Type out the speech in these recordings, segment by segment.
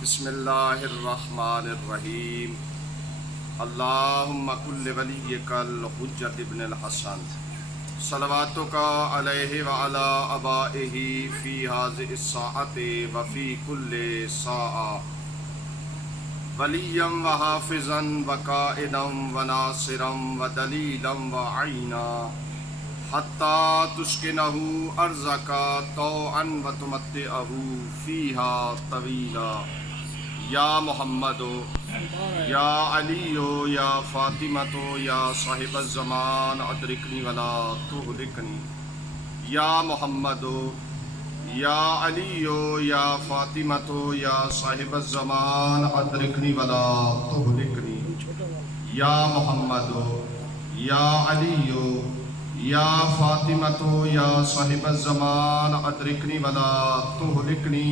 بسم اللہ الرحمن الرحیم اللہم کل ولیک الحجۃ ابن الحسن صلواتک علیہ وعلی آبائہ فی ہذہ الساعۃ وفی کل ساعۃ ولیا وحافظا وقائدا وناصرا ودلیلا وعینا حتی تسکنہ ارضک طوعا وتمتعہ فیہا طویلا یا محمد یا علی یا فاطمہ یا صاحب الزمان ادرکنی ولا تہلکنی یا محمد یا علی یا فاطمہ یا صاحب الزمان ادرکنی ولا تہلکنی یا محمد یا علی یا فاطمہ یا صاحب الزمان ادرکنی ولا تہلکنی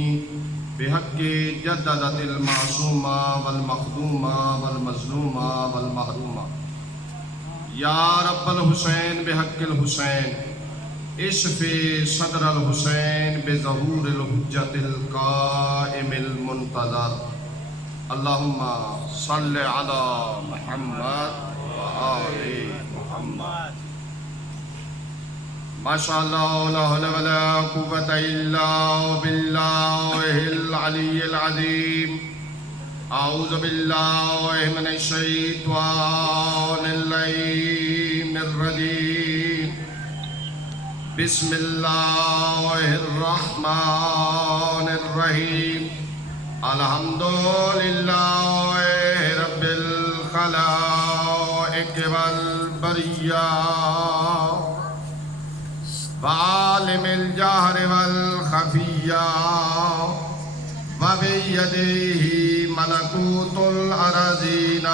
بحق جددت المعصومہ والمخدومہ والمظلومہ والمحرومہ یا رب الحسین بحق الحسین اشف صدر الحسین بظہور الحجت القائم المنتظر اللہم صل علی محمد و آل محمد. ماشاء اللہ لا حول ولا قوة الا باللہ العلی العظیم. اعوذ باللہ من الشیطان اللعین الرجیم. بسم اللہ الرحمن الرحیم. الحمد للہ رب الخلائق والبریہ عالم الجہر والخفیہ وبیدہ ملکوت الارضین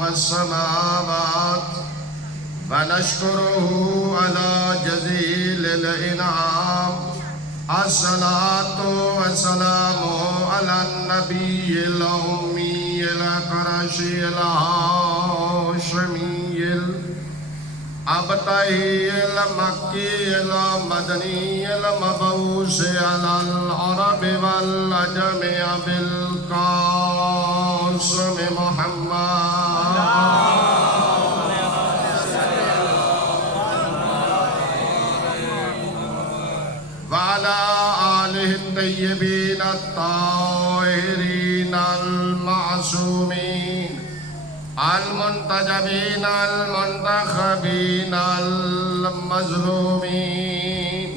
والسماوات ونشکرہ علی جزیل الانعام. الصلاۃ والسلام علی النبی الامی القرشی الہاشمی ابتہی المکی المدنی المبعوث علی العرب والعجم بالقاسم محمد وعلی آلہ الطیبین الطاہرین المعصومین المنتجبین المنتخبین المظلومین.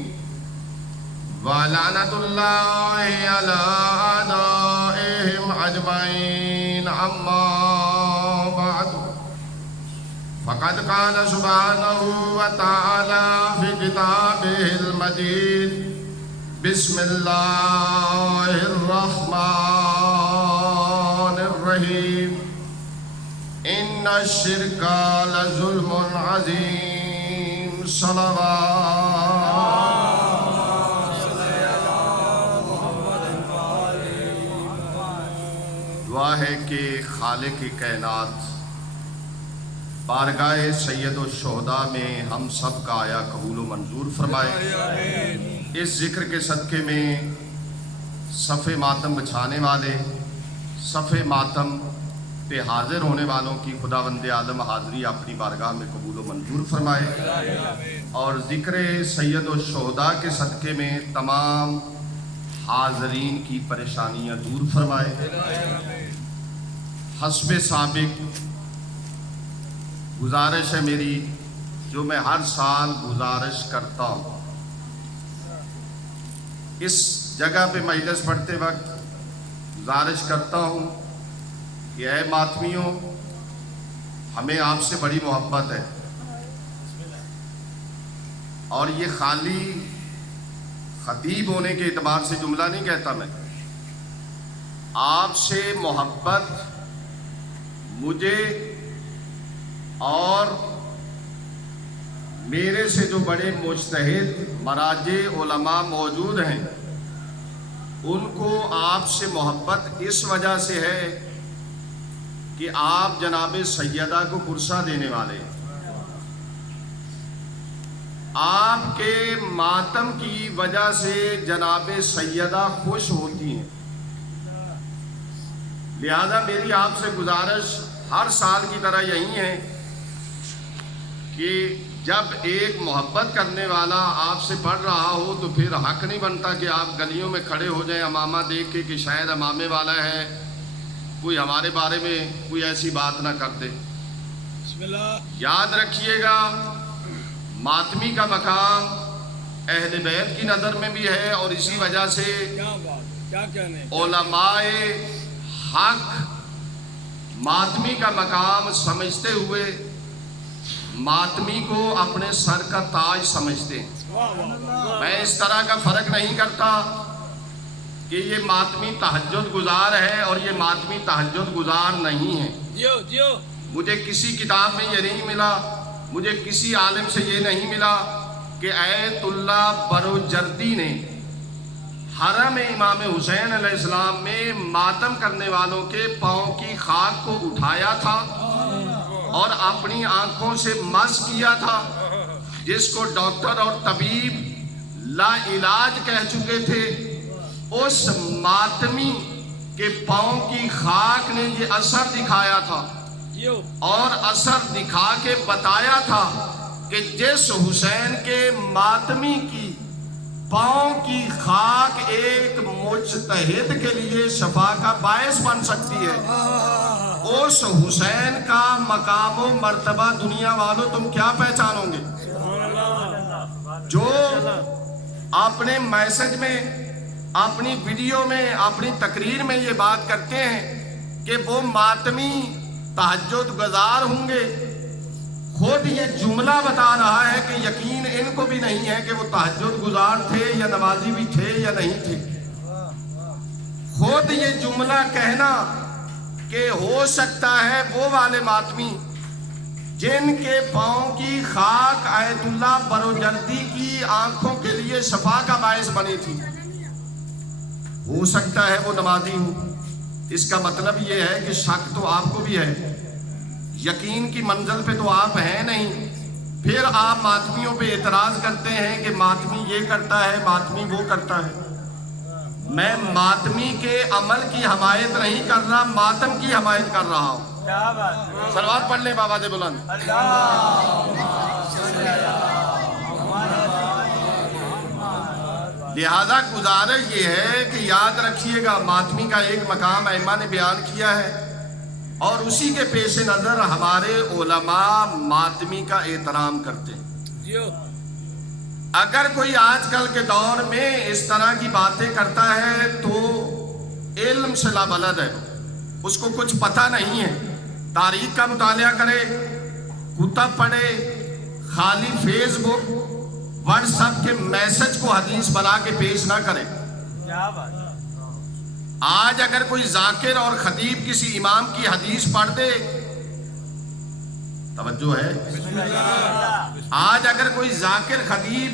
ولعنۃ اللہ علی اعدائہم اجمعین. اما بعد فقد قال سبحانہ وتعالی فی کتابہ المجید بسم اللہ الرحمن الرحیم. ان الشرک لظلم عظیم. دعا ہے کہ خالق کائنات بارگاہ سید الشہداء میں ہم سب کا آیا قبول و منظور فرمائے. اس ذکر کے صدقے میں صف ماتم بچھانے والے، صف ماتم پہ حاضر ہونے والوں کی خداوند عالم حاضری اپنی بارگاہ میں قبول و منظور فرمائے، اور ذکر سید الشہداء کے صدقے میں تمام حاضرین کی پریشانیاں دور فرمائے. حسب سابق گزارش ہے میری، جو میں ہر سال گزارش کرتا ہوں، اس جگہ پہ مجلس پڑھتے وقت گزارش کرتا ہوں کہ اے ماتمیوں، ہمیں آپ سے بڑی محبت ہے، اور یہ خالی خطیب ہونے کے اعتبار سے جملہ نہیں کہتا میں. آپ سے محبت مجھے اور میرے سے جو بڑے مجتہد مراجع علماء موجود ہیں، ان کو آپ سے محبت اس وجہ سے ہے کہ آپ جناب سیدہ کو قرصہ دینے والے ہیں. آپ کے ماتم کی وجہ سے جناب سیدہ خوش ہوتی ہیں. لہذا میری آپ سے گزارش ہر سال کی طرح یہی ہے کہ جب ایک محبت کرنے والا آپ سے پڑھ رہا ہو تو پھر حق نہیں بنتا کہ آپ گلیوں میں کھڑے ہو جائیں امامہ دیکھ کے کہ شاید امامے والا ہے، کوئی ہمارے بارے میں کوئی ایسی بات نہ کر دے۔ یاد رکھیے گا ماتمی کا مقام اہل بیت کی نظر میں بھی ہے، اور اسی وجہ سے علماء حق ماتمی کا مقام سمجھتے ہوئے ماتمی کو اپنے سر کا تاج سمجھتے ہیں۔ میں اس طرح کا فرق نہیں کرتا کہ یہ ماتمی تہجد گزار ہے اور یہ ماتمی تہجد گزار نہیں ہے۔ مجھے کسی کتاب میں یہ نہیں ملا، مجھے کسی عالم سے یہ نہیں ملا کہ ایت اللہ بروجردی نے حرم امام حسین علیہ السلام میں ماتم کرنے والوں کے پاؤں کی خاک کو اٹھایا تھا اور اپنی آنکھوں سے مس کیا تھا، جس کو ڈاکٹر اور طبیب لا علاج کہہ چکے تھے۔ اس ماتمی کے پاؤں کی خاک نے یہ اثر دکھایا تھا اور اثر دکھا کے بتایا تھا کہ جس حسین کے ماتمی کی پاؤں کی خاک ایک مجتہد کے لیے شفا کا باعث بن سکتی ہے، اس حسین کا مقام و مرتبہ دنیا والوں تم کیا پہچانو گے؟ جو اپنے میسج میں، اپنی ویڈیو میں، اپنی تقریر میں یہ بات کرتے ہیں کہ وہ ماتمی تہجد گزار ہوں گے، خود یہ جملہ بتا رہا ہے کہ یقین ان کو بھی نہیں ہے کہ وہ تہجد گزار تھے یا نمازی بھی تھے یا نہیں تھے۔ خود یہ جملہ کہنا کہ ہو سکتا ہے وہ والے ماتمی جن کے پاؤں کی خاک ایت اللہ بروجردی کی آنکھوں کے لیے شفا کا باعث بنی تھی، ہو سکتا ہے وہ نمازی ہو۔ اس کا مطلب یہ ہے کہ شک تو آپ کو بھی ہے، یقین کی منزل پہ تو آپ ہیں نہیں، پھر آپ ماتمیوں پہ اعتراض کرتے ہیں کہ ماتمی یہ کرتا ہے، ماتمی وہ کرتا ہے۔ میں ماتمی کے عمل کی حمایت نہیں کر رہا، ماتم کی حمایت کر رہا ہوں۔ صلوات پڑھ لیں بابا دے بلند۔ لہذا گزارش یہ ہے کہ یاد رکھیے گا ماتمی کا ایک مقام ائمہ نے بیان کیا ہے، اور اسی کے پیش نظر ہمارے علماء ماتمی کا احترام کرتے ہیں۔ اگر کوئی آج کل کے دور میں اس طرح کی باتیں کرتا ہے تو علم سے لابلد ہے، اس کو کچھ پتہ نہیں ہے۔ تاریخ کا مطالعہ کرے، کتب پڑھے، خالی فیس بک واٹس ایپ کے میسج کو حدیث بنا کے پیش نہ کرے۔ آج اگر کوئی ذاکر اور خطیب کسی امام کی حدیث پڑھ دے، توجہ ہے، آج اگر کوئی ذاکر خطیب،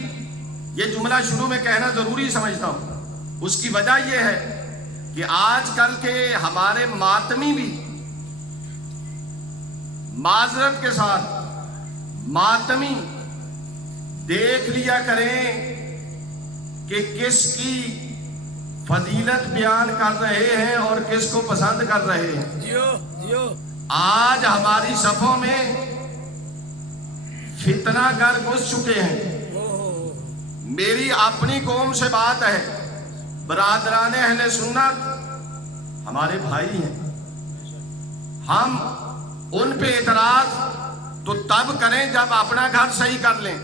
یہ جملہ شروع میں کہنا ضروری سمجھتا ہوں، اس کی وجہ یہ ہے کہ آج کل کے ہمارے ماتمی بھی معذرت کے ساتھ ماتمی دیکھ لیا کریں کہ کس کی فضیلت بیان کر رہے ہیں اور کس کو پسند کر رہے ہیں۔ آج ہماری صفوں میں فتنہ گر گھس چکے ہیں۔ میری اپنی قوم سے بات ہے، برادران اہل سنت ہمارے بھائی ہیں، ہم ان پہ اعتراض تو تب کریں جب اپنا گھر صحیح کر لیں۔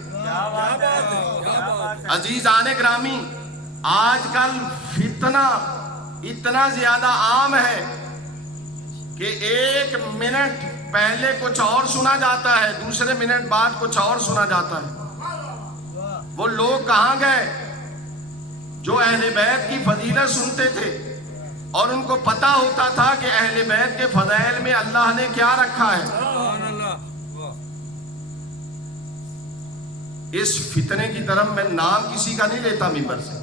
عزیزان گرامی، آج کل فتنہ اتنا زیادہ عام ہے کہ ایک منٹ پہلے کچھ اور سنا جاتا ہے، دوسرے منٹ بعد کچھ اور سنا جاتا ہے۔ وہ لوگ کہاں گئے جو اہل بیت کی فضیلت سنتے تھے اور ان کو پتہ ہوتا تھا کہ اہل بیت کے فضائل میں اللہ نے کیا رکھا ہے۔ اس فتنے کی طرف میں نام کسی کا نہیں لیتا منبر سے،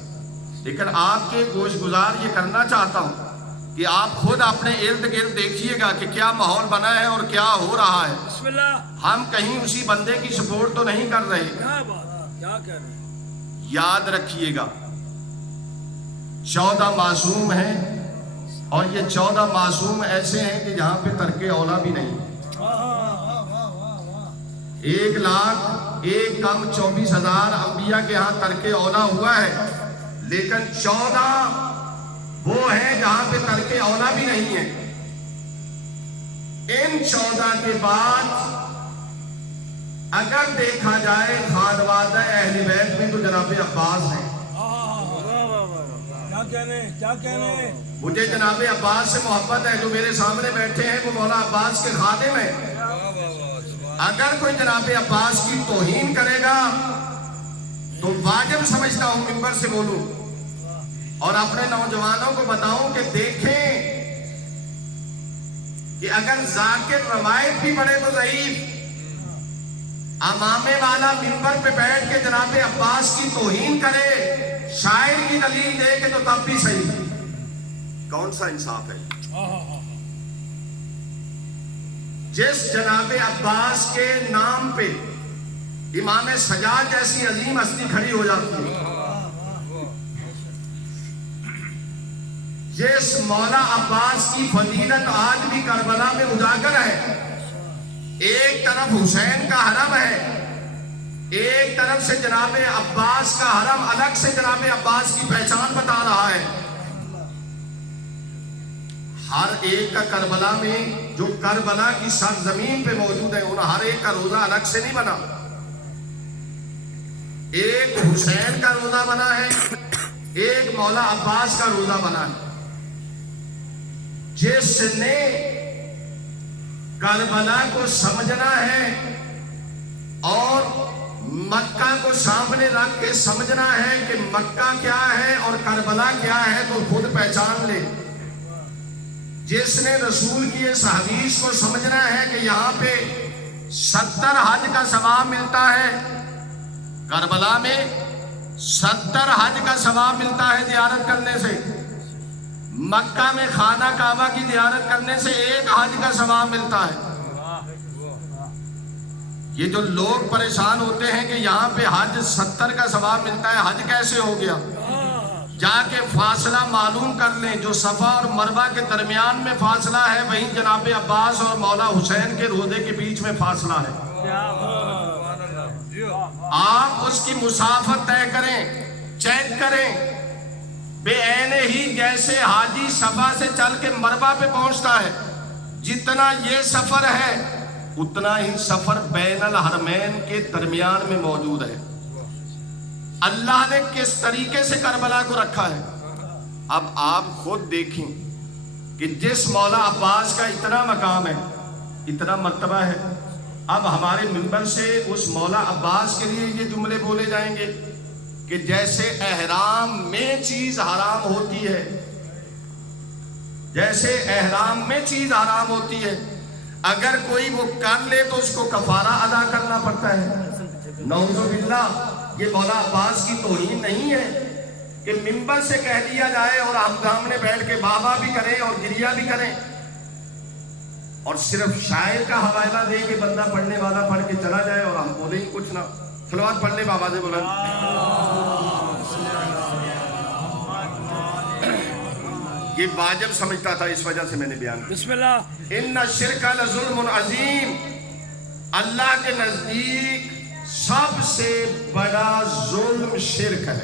لیکن آپ کے گوش گزار یہ کرنا چاہتا ہوں کہ آپ خود اپنے ارد گرد دیکھیے گا کہ کیا ماحول بنا ہے اور کیا ہو رہا ہے۔ ہم کہیں اسی بندے کی سپورٹ تو نہیں کر رہے۔ یاد رکھیے گا 14 معصوم ہیں، اور یہ 14 معصوم ایسے ہیں کہ جہاں پہ ترک اولا بھی نہیں. 1,01,24,000 انبیاء کے ہاں ترک اولا ہوا ہے، لیکن 14 وہ ہیں جہاں پہ ترک اولا بھی نہیں ہے. ان 14 کے بعد اگر دیکھا جائے خانوادہ اہل بیت میں تو جناب عباس ہیں. کیا کہنے مجھے جناب عباس سے محبت ہے. جو میرے سامنے بیٹھے ہیں وہ مولا عباس کے خادم ہیں. اگر کوئی جناب عباس کی توہین کرے گا تو واجب سمجھتا ہوں منبر سے بولوں اور اپنے نوجوانوں کو بتاؤں کہ دیکھیں کہ اگر ذاکر روایت بھی پڑھے تو ضعیف، امامے والا منبر پہ بیٹھ کے جناب عباس کی توہین کرے، شاعر کی دلیل دے کے تو تب بھی صحیح. کون سا انصاف ہے؟ جس جناب عباس کے نام پہ امام سجاد جیسی عظیم ہستی کھڑی ہو جاتی ہے، جس مولا عباس کی فضیلت آج بھی کربلا میں اجاگر ہے. ایک طرف حسین کا حرم ہے، ایک طرف سے جناب عباس کا حرم الگ سے جناب عباس کی پہچان بتا رہا ہے. ہر ایک کا کربلا میں جو کربلا کی سرزمین پہ موجود ہے، ان ہر ایک کا روزہ الگ سے نہیں بنا. ایک حسین کا روزہ بنا ہے، ایک مولا عباس کا روزہ بنا ہے. جس نے کربلا کو سمجھنا ہے اور مکہ کو سامنے رکھ کے سمجھنا ہے کہ مکہ کیا ہے اور کربلا کیا ہے تو خود پہچان لے. جس نے رسول کی اس حدیث کو سمجھنا ہے کہ یہاں پہ 70 حج کا ثواب ملتا ہے، کربلا میں 70 حج کا ثواب ملتا ہے زیارت کرنے سے، مکہ میں خانہ کعبہ کی زیارت کرنے سے 1 حج کا ثواب ملتا ہے. یہ جو لوگ پریشان ہوتے ہیں کہ یہاں پہ حج 70 کا ثواب ملتا ہے، حج کیسے ہو گیا؟ جا کے فاصلہ معلوم کر لیں. جو صفا اور مروہ کے درمیان میں فاصلہ ہے، وہیں جناب عباس اور مولا حسین کے روضے کے بیچ میں فاصلہ ہے. آپ اس کی مسافت طے کریں، چیک کریں. بے عین ہی جیسے حاجی صفا سے چل کے مروہ پہ پہنچتا ہے، جتنا یہ سفر ہے اتنا ہی سفر بین الحرمین کے درمیان میں موجود ہے. اللہ نے کس طریقے سے کربلا کو رکھا ہے. اب آپ خود دیکھیں کہ جس مولا عباس کا اتنا مقام ہے، اتنا مرتبہ ہے، اب ہمارے منبر سے اس مولا عباس کے لیے یہ جملے بولے جائیں گے کہ جیسے احرام میں چیز حرام ہوتی ہے، جیسے احرام میں چیز حرام ہوتی ہے، اگر کوئی وہ کر لے تو اس کو کفارہ ادا کرنا پڑتا ہے. نعوذ باللہ، یہ مولا عباس کی توہین نہیں ہے کہ منبر سے کہہ دیا جائے اور ہم سامنے بیٹھ کے بابا بھی کریں اور گریا بھی کریں اور صرف شاعر کا حوالہ دے کے بندہ پڑھنے والا پڑھ کے چلا جائے اور ہم بولیں ہی کچھ نہ. صلوات پڑھ لیں بابا سے بلند. یہ واجب سمجھتا تھا، اس وجہ سے میں نے بیان کیا. بسم اللہ. ان الشرک لظلم عظیم، اللہ کے نزدیک سب سے بڑا ظلم شرک ہے.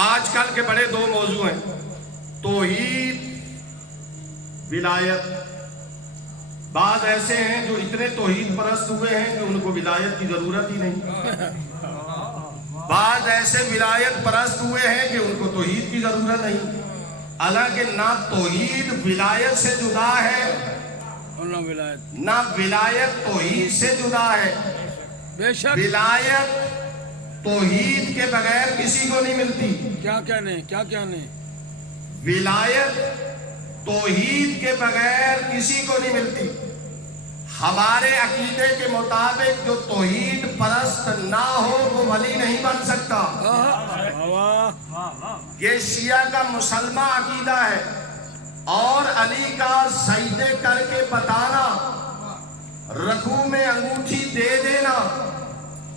آج کل کے بڑے 2 موضوع ہیں، توحید، ولایت. بعض ایسے ہیں جو اتنے توحید پرست ہوئے ہیں کہ ان کو ولایت کی ضرورت ہی نہیں. بعض ایسے ولایت پرست ہوئے ہیں کہ ان کو توحید کی ضرورت نہیں. حالانکہ نہ توحید ولایت سے جدا ہے، نہ ولایت توحید سے جدا ہے. بے شک ولایت توحید کے بغیر کسی کو نہیں ملتی. کیا کہنے ولایت توحید کے بغیر کسی کو نہیں ملتی. ہمارے عقیدے کے مطابق جو توحید پرست نہ ہو وہ ولی نہیں بن سکتا. یہ شیعہ کا مسلمہ عقیدہ ہے. اور علی کا سجدے کر کے بتانا، رکوع میں انگوٹھی دے دینا،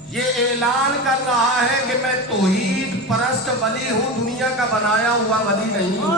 یہ اعلان کر رہا ہے کہ میں توحید پرست ولی ہوں، دنیا کا بنایا ہوا ولی نہیں ہوں.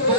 2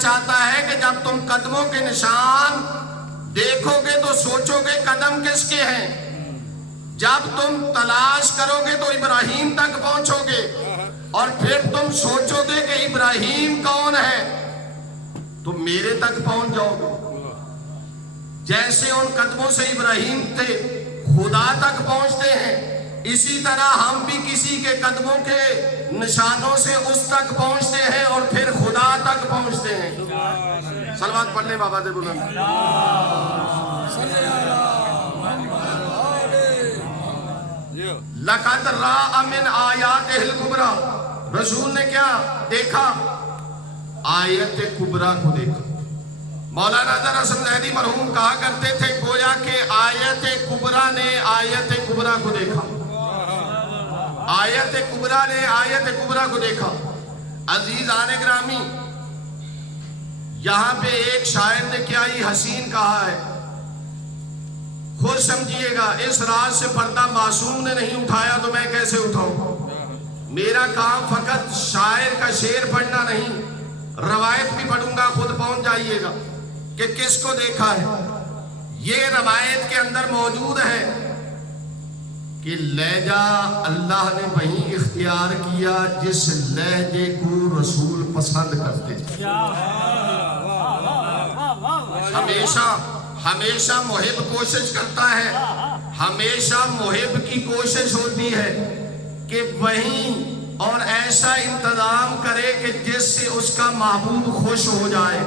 چاہتا ہے کہ جب تم قدموں کے نشان دیکھو گے تو سوچو گے قدم کس کے ہیں. جب تم تلاش کرو گے تو ابراہیم تک پہنچو گے اور پھر تم سوچو گے کہ ابراہیم کون ہے تو میرے تک پہنچ جاؤ گے. جیسے ان قدموں سے ابراہیم تھے خدا تک پہنچتے ہیں، اسی طرح ہم بھی کسی کے قدموں کے نشانوں سے اس تک پہنچتے ہیں اور پھر خدا تک پہنچتے ہیں. صلوات پڑھ لیں بابا دے بلند. لقد راء من آیاتہ الکبریٰ، رسول نے کیا دیکھا؟ آیت کبریٰ کو دیکھا. مولانا نذر حسن زیدی مرحوم کہا کرتے تھے گویا کہ آیت کبریٰ نے آیت کبریٰ کو دیکھا. آیت کبریٰ نے آیت کبریٰ کو دیکھا. عزیزان گرامی، یہاں پہ ایک شاعر نے کیا ہی حسین کہا ہے، خود سمجھیے گا. اس رات سے پردہ معصوم نے نہیں اٹھایا تو میں کیسے اٹھاؤں؟ میرا کام فقط شاعر کا شعر پڑھنا نہیں، روایت بھی پڑھوں گا، خود پہنچ جائیے گا کہ کس کو دیکھا ہے. یہ روایت کے اندر موجود ہے کہ لہجہ اللہ نے وہیں اختیار کیا جس لہجے کو رسول پسند کرتے تھے. ہمیشہ محب کوشش کرتا ہے، ہمیشہ محب کی کوشش ہوتی ہے کہ وہیں اور ایسا انتظام کرے کہ جس سے اس کا محبوب خوش ہو جائے.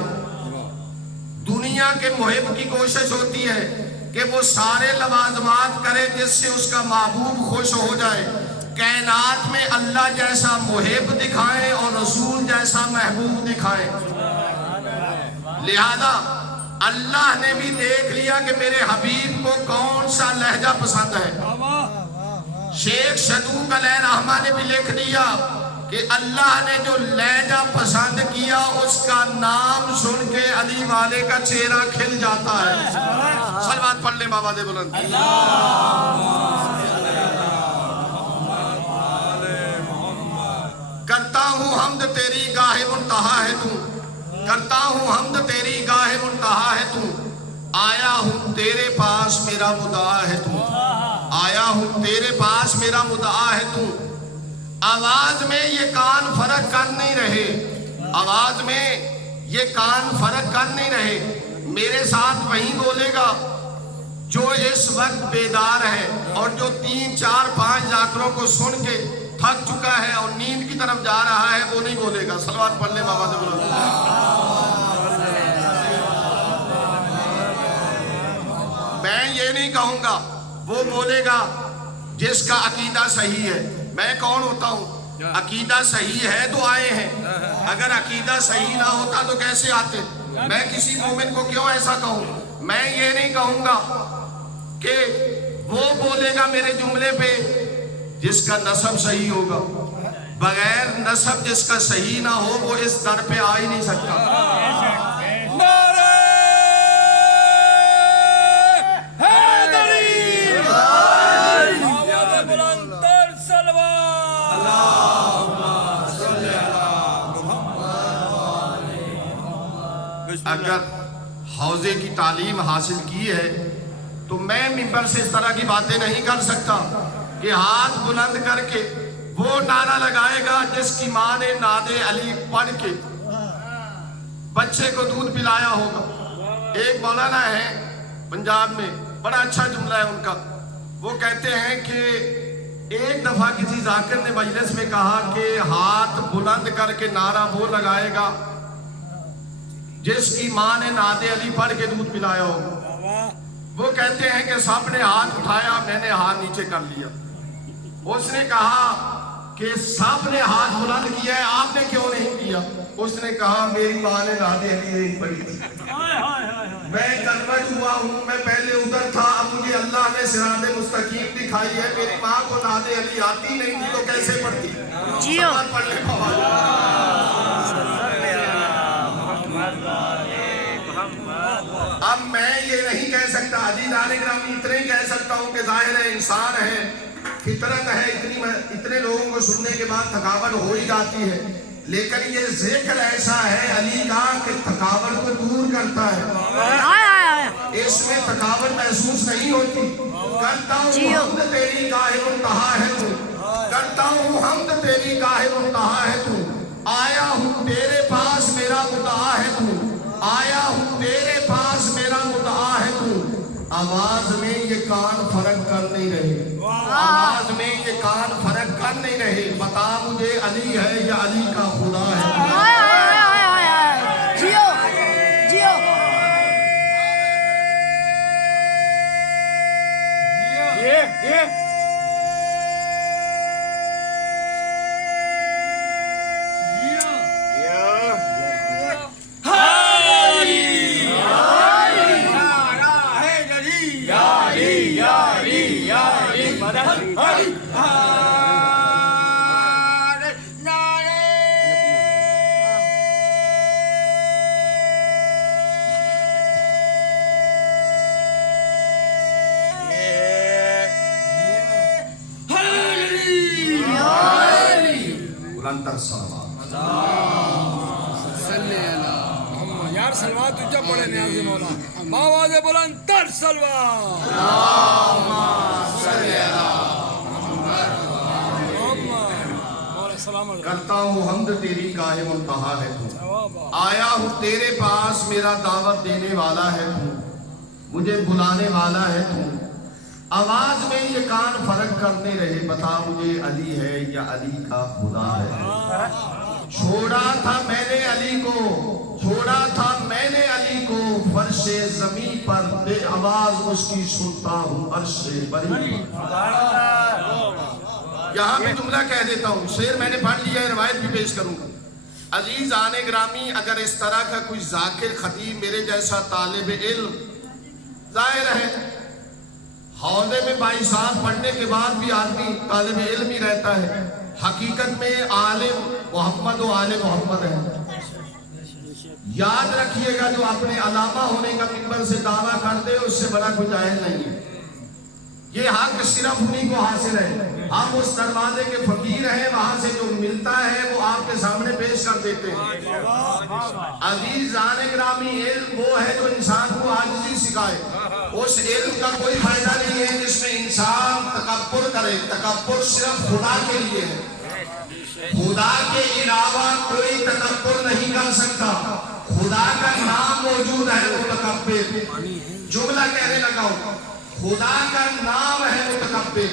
دنیا کے محب کی کوشش ہوتی ہے کہ وہ سارے لوازمات کرے جس سے اس کا محبوب خوش ہو جائے. کائنات میں اللہ جیسا محب دکھائیں اور رسول جیسا محبوب دکھائیں. لہذا اللہ نے بھی دیکھ لیا کہ میرے حبیب کو کون سا لہجہ پسند ہے. شیخ صدوق علیہ رحمہ نے بھی لکھ دیا کہ اللہ نے جو لہجہ پسند کیا اس کا نام سن کے علی والے کا چہرہ کھل جاتا ہے. صلوات پڑھ لیں بابا دے بلند. کرتا ہوں حمد تیری گاہ منتہا ہے تو، کرتا ہوں حمد تیری گاہ منتہا ہے تو، آیا ہوں تیرے پاس میرا مدعا ہے تو، آیا ہوں تیرے پاس میرا مدعا ہے تو. آواز میں یہ کان فرق کر نہیں رہے، آواز میں یہ کان فرق کر نہیں رہے. میرے ساتھ وہی بولے گا جو اس وقت بیدار ہے اور جو 3 4 5 ذاکروں کو سن کے تھک چکا ہے اور نیند کی طرف جا رہا ہے وہ نہیں بولے گا. صلوات پڑھ لیں بابا سے بولو. میں یہ نہیں کہوں گا، وہ بولے گا جس کا عقیدہ صحیح ہے. میں کون ہوتا ہوں؟ عقیدہ صحیح ہے تو آئے ہیں، اگر عقیدہ صحیح نہ ہوتا تو کیسے آتے؟ میں کسی مومن کو کیوں ایسا کہوں؟ میں یہ نہیں کہوں گا کہ وہ بولے گا میرے جملے پہ جس کا نسب صحیح ہوگا. بغیر نسب جس کا صحیح نہ ہو وہ اس در پہ آ ہی نہیں سکتا. اگر حوضے کی تعلیم حاصل کی ہے تو میں منبر سے اس طرح کی باتیں نہیں کر سکتا کہ ہاتھ بلند کر کے وہ نعرہ لگائے گا جس کی ماں نے ناد علی پڑھ کے بچے کو دودھ پلایا ہوگا. ایک مولانا ہے پنجاب میں، بڑا اچھا جملہ ہے ان کا. وہ کہتے ہیں کہ ایک دفعہ کسی ذاکر نے مجلس میں کہا کہ ہاتھ بلند کر کے نعرہ وہ لگائے گا جس کی ماں نے ناد علی پڑھ کے دودھ پلایا ہوگا. وہ کہتے ہیں کہ سب نے ہاتھ اٹھایا، میں نے ہاتھ نیچے کر لیا. اس نے کہا کہ سب نے ہاتھ بلند کیا ہے، آپ نے کیوں نہیں کیا؟ اس نے کہا میری ماں نے ناد علی نہیں پڑھی تھی، میں کنورٹ ہوا ہوں، میں پہلے ادھر تھا، اب مجھے اللہ نے صراط مستقیم دکھائی ہے. میری ماں کو ناد علی آتی نہیں تھی تو کیسے پڑھتی؟ پڑھ لے اب میں یہ نہیں کہہ سکتا. عزیزان گرامی اتنے ہی کہہ سکتا ہوں کہ ظاہر ہے انسان ہے، فطرت ہے، اتنے لوگوں کو سننے کے بعد تھکاوٹ ہو ہی جاتی ہے. لیکن یہ ذکر ایسا ہے علی کا کہ تھکاوٹ کو دور کرتا ہے، اس میں تھکاوٹ محسوس نہیں ہوتی۔ کرتا ہوں حمد تیری گاہ منتہا ہے تو، کرتا ہوں حمد تیری گاہ منتہا ہے تو، آیا ہوں تیرے پاس میرا مدعا ہے تو، آیا ہوں تیرے پاس میرا مدعا ہے تو۔ آواز میں یہ کان فرق کر نہیں رہے، آواز میں یہ کان فرق کر نہیں رہے، بتا مجھے علی ہے یا علی کا خدا ہے۔ بلندر صلوات یار سلوات اونچا پڑے نیاز مولا، آواز بلند تر سلوات۔ کرتا ہوں حمد تیری گاہ منتہا ہے تو، آیا ہوں تیرے پاس میرا دعوت دینے والا ہے تو، مجھے بلانے والا ہے تو۔ آواز میں یہ کان فرق کرنے رہے، بتا مجھے علی ہے یا علی کا خدا ہے۔ چھوڑا تھا میں نے علی کو، چھوڑا تھا میں نے علی کو، فرش زمین پر بے آواز اس کی سنتا ہوں عرش بری۔ یہاں پہ جملہ کہہ دیتا ہوں، شعر میں نے پڑھ لیا ہے، روایت بھی پیش کروں گا۔ عزیز آن گرامی، اگر اس طرح کا کوئی ذاکر خطیب میرے جیسا طالب علم، ظاہر ہے حوضے میں 22 سال پڑھنے کے بعد بھی آدمی طالب علم ہی رہتا ہے، حقیقت میں عالم محمد و آل محمد ہے۔ یاد رکھیے گا جو اپنے علامہ ہونے کا منبر سے دعویٰ کرتے اس سے بڑا کوئی جاہل نہیں ہے۔ یہ حق صرف انہی کو حاصل ہے، ہم اس دروازے کے فقیر ہیں، وہاں سے جو ملتا ہے وہ آپ کے سامنے پیش کر دیتے ہیں۔ عزیزان گرامی، علم وہ ہے جو انسان کو عاجزی سکھائے۔ اس علم کا کوئی فائدہ نہیں ہے جس میں انسان تکبر کرے، تکبر صرف خدا کے لیے ہے، خدا کے علاوہ کوئی تکبر نہیں کر سکتا۔ خدا کا نام موجود ہے متکبر، جملہ کہنے لگا ہوں، خدا کا نام ہے متکبر۔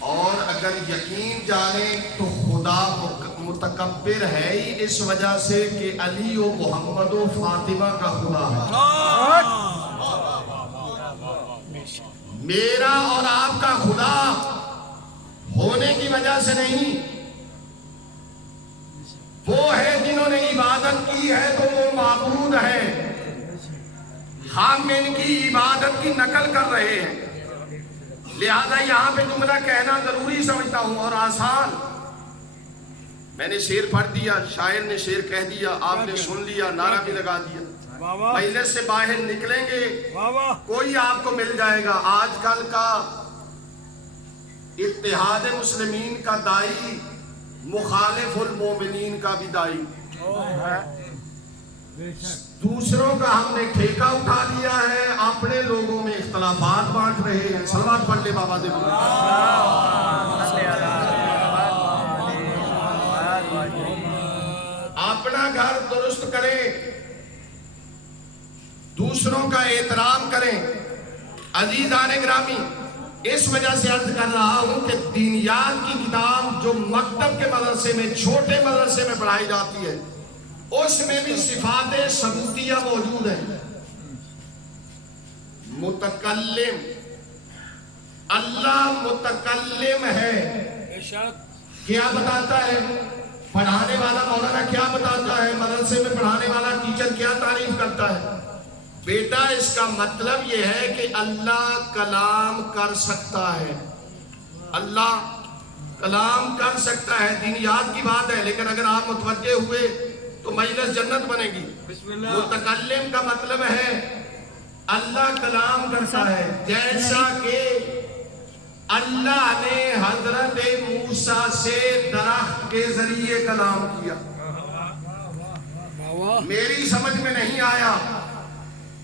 اور اگر یقین جانے تو خدا متکبر ہے ہی اس وجہ سے کہ علی و محمد و فاطمہ کا خدا ہے، میرا اور آپ کا خدا ہونے کی وجہ سے نہیں۔ وہ ہے جنہوں نے عبادت کی ہے تو وہ معبود ہے، ہم ان کی عبادت کی نقل کر رہے ہیں، لہذا یہاں پہ جملہ کہنا ضروری سمجھتا ہوں اور آسان۔ میں نے شعر پڑھ دیا، شاعر نے شعر کہہ دیا، آپ نے سن لیا، نعرہ بھی لگا دیا۔ مجلس سے باہر نکلیں گے کوئی آپ کو مل جائے گا۔ آج کل کا اتحاد مسلمین کا دائی مخالف المومنین کا بھی دائی، دوسروں کا ہم نے ٹھیکہ اٹھا لیا ہے، اپنے لوگوں میں اختلافات بانٹ رہے ہیں۔ صلوات پڑھ لے بابا دیکھو، اپنا گھر درست کریں، دوسروں کا احترام کریں۔ عزیزان گرامی، اس وجہ سے عرض کر رہا ہوں کہ دینیات کی کتاب جو مکتب کے مدرسے میں، چھوٹے مدرسے میں پڑھائی جاتی ہے، اس میں بھی صفات ثبوتیہ موجود ہیں۔ متکلم، اللہ متکلم ہے، کیا بتاتا ہے؟ پڑھانے والا مولانا کیا بتاتا ہے؟ مدرسے میں پڑھانے والا ٹیچر کیا تعریف کرتا ہے؟ بیٹا اس کا مطلب یہ ہے کہ اللہ کلام کر سکتا ہے، اللہ کلام کر سکتا ہے، دینیات کی بات ہے۔ لیکن اگر آپ متوجہ ہوئے تو مجلس جنت بنے گی۔ متکلم کا مطلب ہے اللہ کلام کرتا ہے، جیسا کہ اللہ نے حضرت موسیٰ سے درخت کے ذریعے کلام کیا۔ میری سمجھ میں نہیں آیا.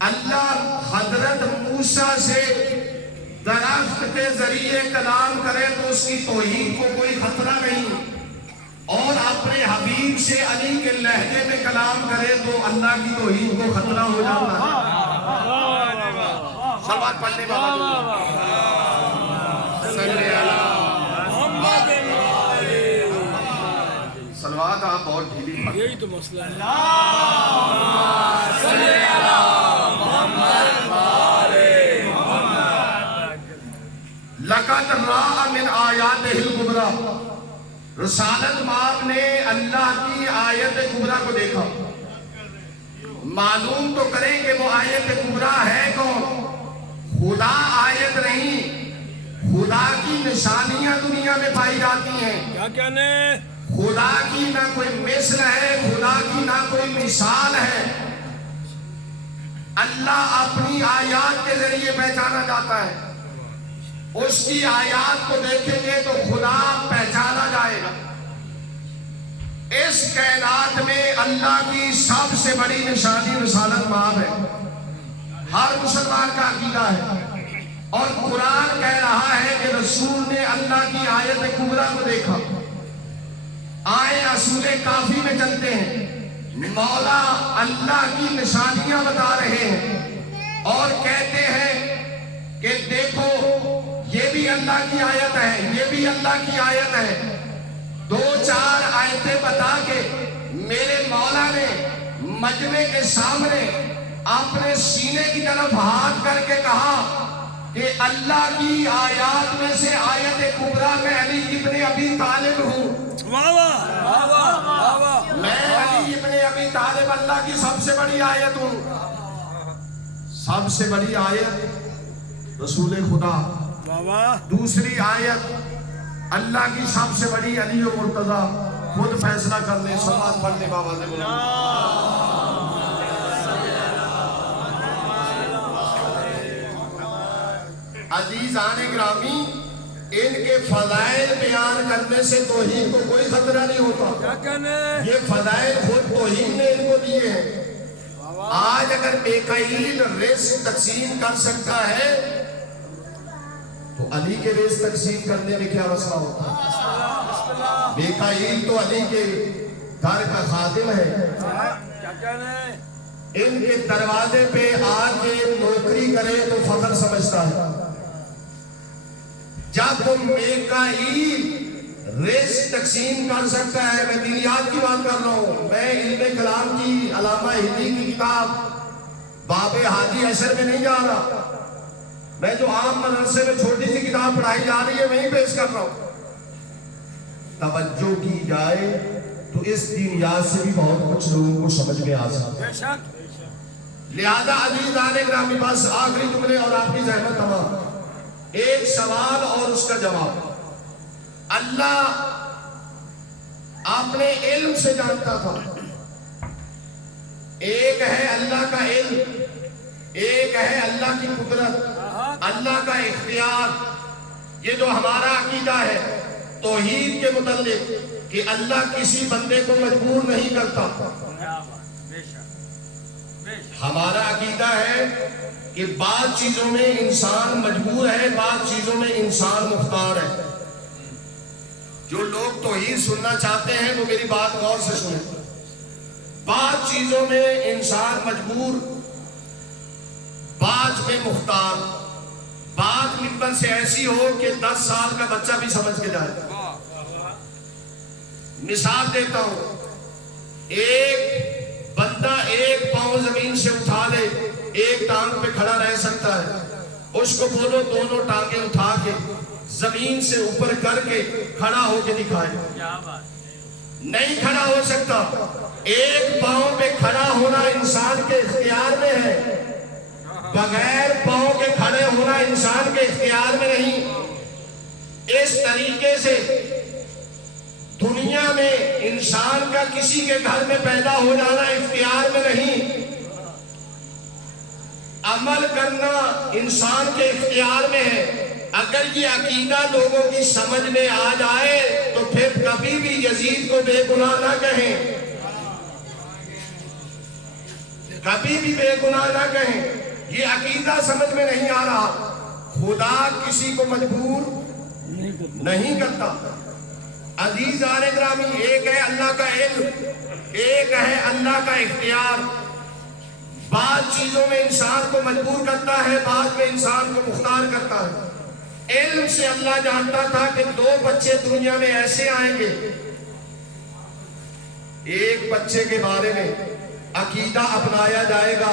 اللہ حضرت موسیٰ سے درخت کے ذریعے کلام کرے تو اس کی توحید کو کوئی خطرہ نہیں، اور اپنے حبیب سے علی کے لہجے میں کلام کرے تو اللہ کی توحید کو خطرہ ہو جاتا ہے. سلوات پڑھنے بابا سلوات آپ بہت ڈھیلی پڑھتے. یہی تو مسئلہ ہے. لقد راء من آیاتہ الکبریٰ، رسالت مآب نے اللہ کی آیت کبریٰ کو دیکھا. معلوم تو کریں کہ وہ آیت کبریٰ ہے کون. خدا آیت نہیں، خدا کی نشانیاں دنیا میں پائی جاتی ہیں. کیا کہنے؟ خدا کی نہ کوئی مثل ہے، خدا کی نہ کوئی مثال ہے. اللہ اپنی آیات کے ذریعے پہچانا جاتا ہے. اس کی آیات کو دیکھیں گے تو خدا پہچانا جائے گا. اس کائنات میں اللہ کی سب سے بڑی نشانی رسالت مآب ہے. ہر مسلمان کا عقیدہ ہے، اور قرآن کہہ رہا ہے کہ رسول نے اللہ کی آیت کبریٰ کو دیکھا. آئے اصول کافی میں چلتے ہیں. مولا اللہ کی نشانیاں بتا رہے ہیں اور کہتے ہیں کہ دیکھو یہ بھی اللہ کی آیت ہے، یہ بھی اللہ کی آیت ہے. دو چار آیتیں بتا کے میرے مولا نے مجمع کے سامنے اپنے سینے کی طرف ہاتھ کر کے کہا کہ اللہ کی آیات میں سے آیت کبریٰ میں علی ابن ابی طالب ہوں. میں علی ابن ابی طالب اللہ کی سب سے بڑی آیت ہوں. سب سے بڑی آیت رسول خدا. دوسری آیت اللہ کی سب سے بڑی علی و مرتضیٰ. خود فیصلہ کر لیں. سلوات پڑھنے بابا سے بولیں. عزیزان گرامی، ان کے فضائل بیان کرنے سے توحید کو کوئی خطرہ نہیں ہوتا. کیا کہنے؟ یہ فضائل خود توحید نے ان کو دیے ہیں. آج اگر میکائیل رزق تقسیم کر سکتا ہے تو علی کے رزق تقسیم کرنے میں کیا مسئلہ ہوتا ہے؟ میکائیل تو علی کے گھر کا خادم ہے. کیا کہنے؟ ان کے دروازے پہ آ کے نوکری کرے تو فخر سمجھتا ہے. جب میکائیل رزق تقسیم کر سکتا ہے، میں دینیات کی بات کر رہا ہوں، میں علم کلام کی علامہ ہندی کی کتاب باب ہادی اشر میں نہیں جا رہا. میں جو عام مدرسے میں چھوٹی سی کتاب پڑھائی جا رہی ہے وہیں پیش کر رہا ہوں. توجہ کی جائے تو اس دینیات سے بھی بہت کچھ لوگوں کو سمجھ میں آ سکتا ہے. لہذا عزیزان گرامی، بس آخری جملے اور آپ کی زحمت تمام. ایک سوال اور اس کا جواب. اللہ اپنے علم سے جانتا تھا. ایک ہے اللہ کا علم، ایک ہے اللہ کی قدرت، اللہ کا اختیار. یہ جو ہمارا عقیدہ ہے توحید کے متعلق کہ اللہ کسی بندے کو مجبور نہیں کرتا. ہمارا عقیدہ ہے کہ بعض چیزوں میں انسان مجبور ہے، بعض چیزوں میں انسان مختار ہے. جو لوگ توحید سننا چاہتے ہیں وہ میری بات غور سے سنیں. بعض چیزوں میں انسان مجبور، بعض میں مختار. بات ممبر سے ایسی ہو کہ 10 سال کا بچہ بھی سمجھ کے جائے. مثال دیتا ہوں، ایک بندہ ایک پاؤں زمین سے اٹھا لے، ایک ٹانگ پہ کھڑا رہ سکتا ہے. اس کو بولو دونوں ٹانگیں اٹھا کے زمین سے اوپر کر کے کھڑا ہو کے دکھائے، نہیں کھڑا ہو سکتا. ایک پاؤں پہ کھڑا ہونا انسان کے اختیار میں ہے، بغیر پاؤں کے کھڑے ہونا انسان کے اختیار میں نہیں. اس طریقے سے دنیا میں انسان کا کسی کے گھر میں پیدا ہو جانا اختیار میں نہیں، عمل کرنا انسان کے اختیار میں ہے. اگر یہ عقیدہ لوگوں کی سمجھ میں آ جائے تو پھر کبھی بھی یزید کو بے گناہ نہ کہیں. کبھی بھی بے گناہ نہ کہیں. یہ عقیدہ سمجھ میں نہیں آ رہا. خدا کسی کو مجبور نہیں کرتا. عزیزان گرامی، ایک ہے اللہ کا علم، ایک ہے اللہ کا اختیار. بعض چیزوں میں انسان کو مجبور کرتا ہے، بعض میں انسان کو مختار کرتا ہے. علم سے اللہ جانتا تھا کہ 2 بچے دنیا میں ایسے آئیں گے. ایک بچے کے بارے میں عقیدہ اپنایا جائے گا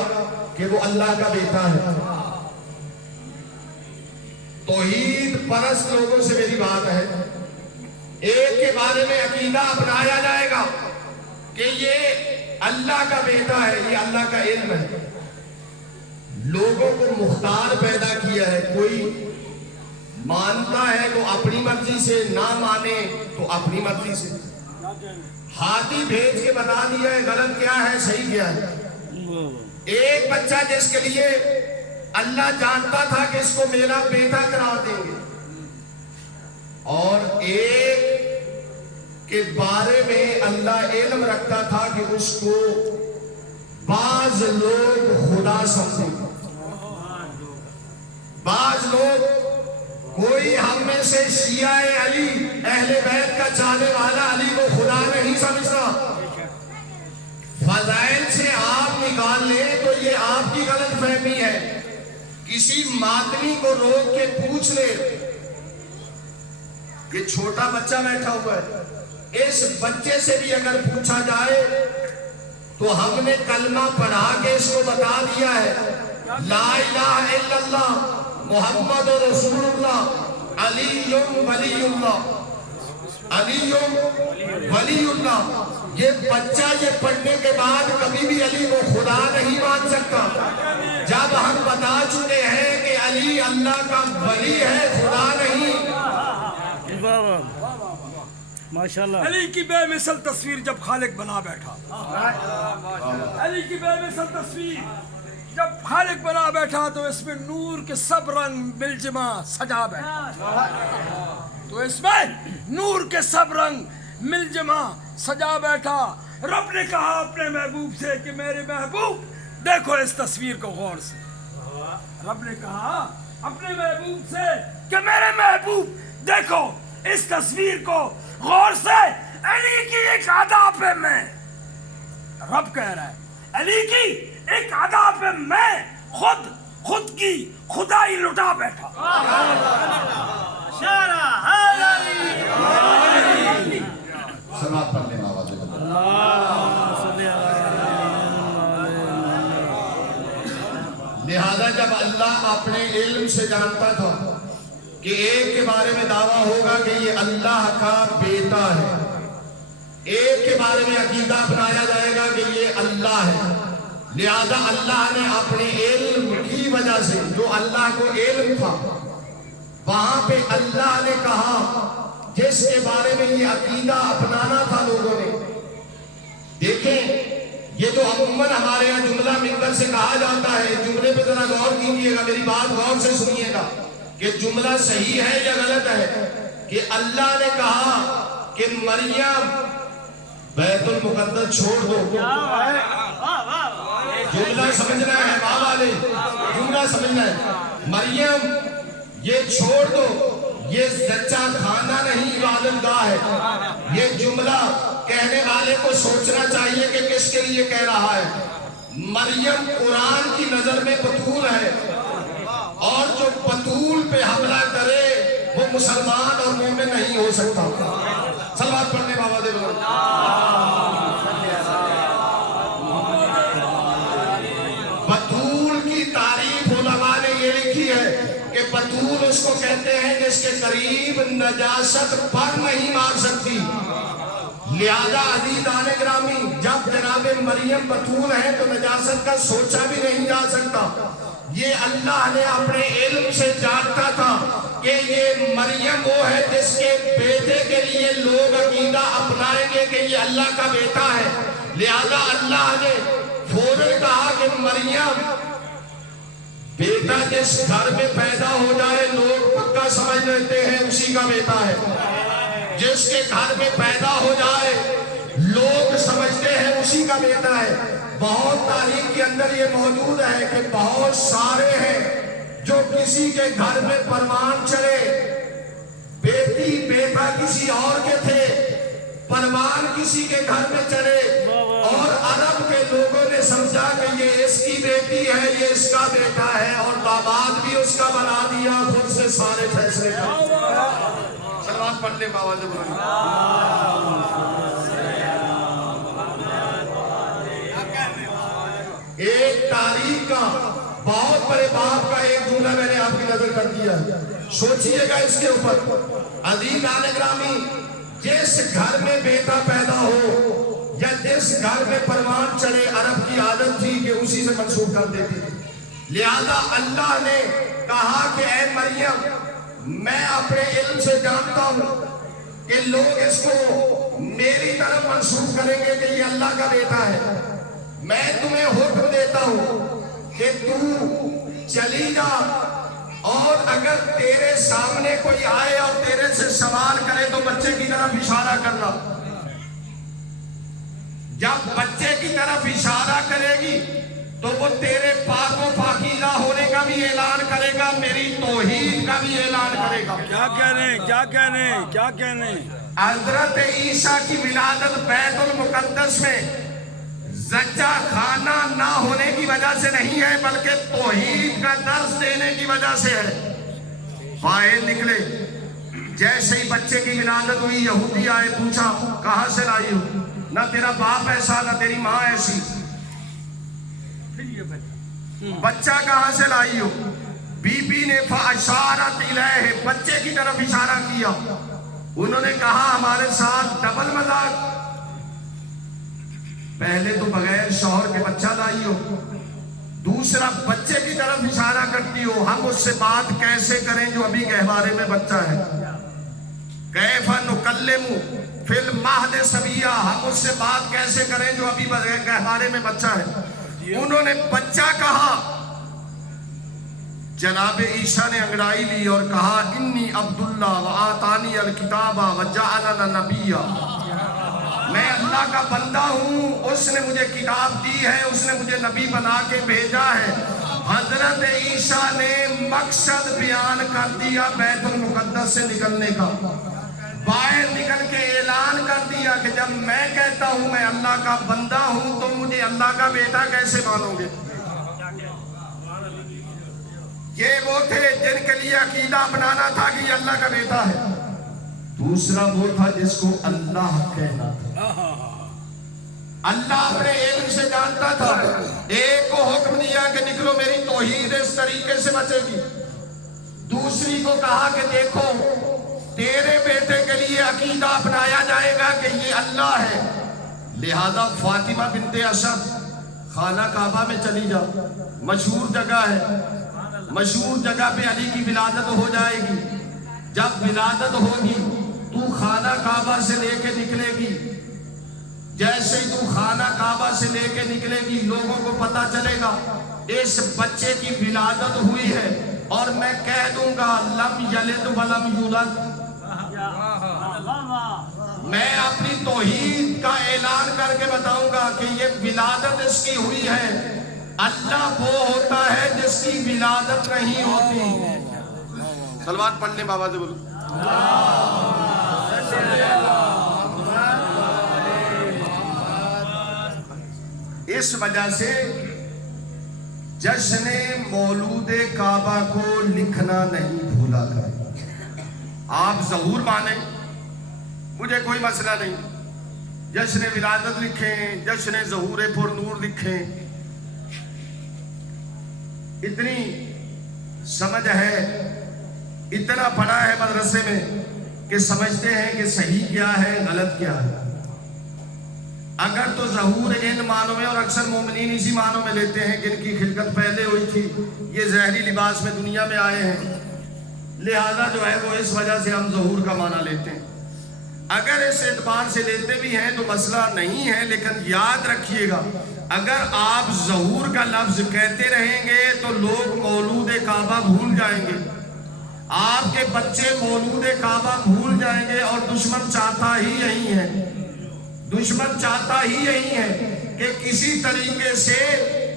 کہ وہ اللہ کا بیٹا ہے. توحید پرست لوگوں سے میری بات ہے. ایک کے بارے میں عقیدہ اپنایا جائے گا کہ یہ اللہ کا بیٹا ہے، یہ اللہ کا علم ہے. لوگوں کو مختار پیدا کیا ہے. کوئی مانتا ہے تو اپنی مرضی سے، نہ مانے تو اپنی مرضی سے. ہاتھی بھیج کے بتا دیا ہے غلط کیا ہے، صحیح کیا ہے. ایک بچہ جس کے لیے اللہ جانتا تھا کہ اس کو میرا بیٹا قرار دیں گے، اور ایک کے بارے میں اللہ علم رکھتا تھا کہ اس کو بعض لوگ خدا سمجھیں گے. بعض لوگ، کوئی ہم میں سے شیعہ علی اہل بیت کا چاہنے والا علی کو خدا نہیں سمجھتا. فضائل سے آپ نکال لیں تو یہ آپ کی غلط فہمی ہے. کسی ماتمی کو روک کے پوچھ لے، یہ چھوٹا بچہ بیٹھا ہوا ہے، اس بچے سے بھی اگر پوچھا جائے تو ہم نے کلمہ پڑھا کے اس کو بتا دیا ہے، لا الہ الا اللہ محمد رسول اللہ علی ولی اللہ، علی ولی اللہ. یہ بچہ یہ پڑھنے کے بعد کبھی بھی علی کو خدا نہیں مان سکتا. جب ہم بتا چکے ہیں کہ علی اللہ کا ولی ہے، خدا نہیں. ماشاءاللہ. علی کی بے مثل تصویر جب خالق بنا بیٹھا، علی کی بے مثل تصویر جب خالق بنا بیٹھا تو اس میں نور کے سب رنگ ملجمہ سجا بیٹھا. تو اس میں نور کے سب رنگ ملجمہ سجا بیٹھا. رب نے کہا اپنے محبوب سے کہ میرے محبوب دیکھو اس تصویر کو غور سے. رب نے کہا اپنے محبوب سے کہ میرے محبوب دیکھو اس تصویر کو غور سے. علی کی ایک ادا پہ میں، رب کہہ رہا ہے علی کی ایک ادا پہ میں خود کی خدائی لٹا بیٹھا. سلام پڑھنے بابا جی. لہذا جب اللہ اپنے علم سے جانتا تھا کہ ایک کے بارے میں دعویٰ ہوگا کہ یہ اللہ کا بیٹا ہے، ایک کے بارے میں عقیدہ اپنایا جائے گا کہ یہ اللہ ہے، لہذا اللہ نے اپنے علم کی وجہ سے، جو اللہ کو علم تھا، وہاں پہ اللہ نے کہا جس کے بارے میں یہ عقیدہ اپنانا تھا لوگوں نے. دیکھیں یہ جو عموماً ہمارے یہاں جملہ منبر سے کہا جاتا ہے، جملے پہ ذرا غور کیجیے گا، میری بات غور سے سنیے گا کہ جملہ صحیح ہے یا غلط ہے. کہ اللہ نے کہا کہ مریم بیت المقدس چھوڑ دو. جملہ سمجھنا ہے بابا نے، جملہ سمجھنا ہے. مریم یہ چھوڑ دو، یہ سچا خانہ نہیں عبادت گاہ ہے. یہ جملہ کہنے والے کو سوچنا چاہیے کہ کس کے لیے کہہ رہا ہے. مریم قرآن کی نظر میں بطول ہے، اور جو بطول پہ حملہ کرے وہ مسلمان اور مومن نہیں ہو سکتا. صلوات پڑھنے بابا دے بولو. بطول کی تعریف علماء نے یہ لکھی ہے کہ بطول اس کو کہتے ہیں جس کے قریب نجاست پر نہیں مار سکتی. لہذا عزیزان گرامی جب جناب مریم بطول ہے تو نجاست کا سوچا بھی نہیں جا سکتا. یہ اللہ نے اپنے علم سے جانتا تھا کہ یہ مریم وہ ہے جس کے بیٹے کے لیے لوگ عقیدہ اپنائیں گے کہ یہ اللہ کا بیٹا ہے. لہذا اللہ نے فوراً کہا کہ مریم بیٹا جس گھر میں پیدا ہو جائے لوگ پکا سمجھ لیتے ہیں اسی کا بیٹا ہے. جس کے گھر میں پیدا ہو جائے لوگ سمجھتے ہیں اسی کا بیٹا ہے. بہت تاریخ کے اندر یہ موجود ہے کہ بہت سارے ہیں جو کسی کے گھر میں پروان چڑھے، بیٹی بیٹا کسی اور کے تھے، پروان کسی کے گھر میں چڑھے، اور عرب کے لوگوں نے سمجھا کہ یہ اس کی بیٹی ہے، یہ اس کا بیٹا ہے، اور داماد بھی اس کا بنا دیا، خود سے سارے فیصلے کر دیا۔ سلوات پڑھ لیں بابا جب ایک تاریخ کا بہت بڑے باپ کا ایک جملہ میں نے آپ کی نظر کر دیا، سوچئے گا اس کے اوپر۔ عزیزان گرامی، جس گھر میں بیٹا پیدا ہو یا جس گھر میں پروان چڑھے، عرب کی عادت تھی کہ اسی سے منسوب کر دیتے تھے۔ لہذا اللہ نے کہا کہ اے مریم، میں اپنے علم سے جانتا ہوں کہ لوگ اس کو میری طرف منسوب کریں گے کہ یہ اللہ کا بیٹا ہے۔ میں تمہیں حکم دیتا ہوں کہ تو چلی جا، اور اگر تیرے سامنے کوئی آئے اور تیرے سے سوال کرے تو بچے کی طرف اشارہ کرنا۔ جب بچے کی طرف اشارہ کرے گی تو وہ تیرے پاک و پاکیزہ ہونے کا بھی اعلان کرے گا، میری توحید کا بھی اعلان کرے گا۔ کیا کہنے حضرت عیسیٰ کی ولادت بیت المقدس میں زچہ خانہ نہ ہونے کی وجہ سے نہیں ہے، بلکہ توحید کا درس دینے کی وجہ سے ہے۔ باہر نکلے، جیسے ہی بچے کی ولادت ہوئی، یہودی آئے، پوچھا کہاں سے لائی ہو؟ نہ تیرا باپ ایسا نہ تیری ماں ایسی، بچہ کہاں سے لائی ہو؟ بی بی نے فاشارت الیہ، بچے کی طرف اشارہ کیا۔ انہوں نے کہا ہمارے ساتھ ڈبل مذاق، پہلے تو بغیر شوہر کے بچہ لائی ہو، دوسرا بچے کی طرف اشارہ کرتی ہو، ہم اس سے بات کیسے کریں جو ابھی گہوارے میں بچہ ہے؟ کیف نکلم فی المہد صبیا، ہم اس سے بات کیسے کریں جو ابھی گہوارے میں بچہ ہے؟ انہوں نے بچہ کہا، جناب عیسیٰ نے انگڑائی لی اور کہا انی عبداللہ وآتانی الکتاب وجعلنا نبیا، میں اللہ کا بندہ ہوں، اس نے مجھے کتاب دی ہے، اس نے مجھے نبی بنا کے بھیجا ہے۔ حضرت عیسیٰ نے مقصد بیان کر دیا بیت المقدس سے نکلنے کا، باہر نکل کے اعلان کر دیا کہ جب میں کہتا ہوں میں اللہ کا بندہ ہوں تو مجھے اللہ کا بیٹا کیسے مانو گے؟ یہ وہ تھے جن کے لیے عقیدہ اپنانا تھا کہ یہ اللہ کا بیٹا ہے۔ دوسرا وہ تھا جس کو اللہ کہنا تھا، اللہ اپنے علم سے جانتا تھا۔ ایک کو حکم دیا کہ نکلو میری توحید اس طریقے سے بچے گی، دوسری کو کہا کہ دیکھو تیرے بیٹے کے لیے عقیدہ اپنایا جائے گا کہ یہ اللہ ہے، لہذا فاطمہ بنت اسد خانہ کعبہ میں چلی جا، مشہور جگہ ہے، مشہور جگہ پہ علی کی ولادت ہو جائے گی۔ جب ولادت ہوگی تو خانہ کعبہ سے لے کے نکلے گی، جیسے ہی تو خانہ کعبہ سے لے کے نکلے گی لوگوں کو پتا چلے گا اس بچے کی ولادت ہوئی ہے، اور میں کہہ دوں گا لم یلد ولم یولد، میں اپنی توحید کا اعلان کر کے بتاؤں گا کہ یہ ولادت اس کی ہوئی ہے۔ اللہ وہ ہوتا ہے جس کی ولادت نہیں ہوتی۔ سلوات پڑھ لیں بابا سے بولو۔ اس وجہ سے جشن مولود کعبہ کو لکھنا نہیں بھولا کر۔ آپ ظہور مانیں، مجھے کوئی مسئلہ نہیں، جشن ولادت لکھیں، جشن ظہور پر نور لکھیں، اتنی سمجھ ہے، اتنا پڑھا ہے مدرسے میں کہ سمجھتے ہیں کہ صحیح کیا ہے غلط کیا ہے۔ اگر تو ظہور ان معنوں میں، اور اکثر مومنین اسی معنوں میں لیتے ہیں کہ ان کی خلقت پہلے ہوئی تھی، یہ ظاہری لباس میں دنیا میں آئے ہیں، لہذا جو ہے وہ اس وجہ سے ہم ظہور کا معنی لیتے ہیں۔ اگر اس اعتبار سے لیتے بھی ہیں تو مسئلہ نہیں ہے، لیکن یاد رکھیے گا اگر آپ ظہور کا لفظ کہتے رہیں گے تو لوگ مولود کعبہ بھول جائیں گے، آپ کے بچے مولود کعبہ بھول جائیں گے، اور دشمن چاہتا ہی یہی ہے، دشمن چاہتا ہی یہی ہے کہ کسی طریقے سے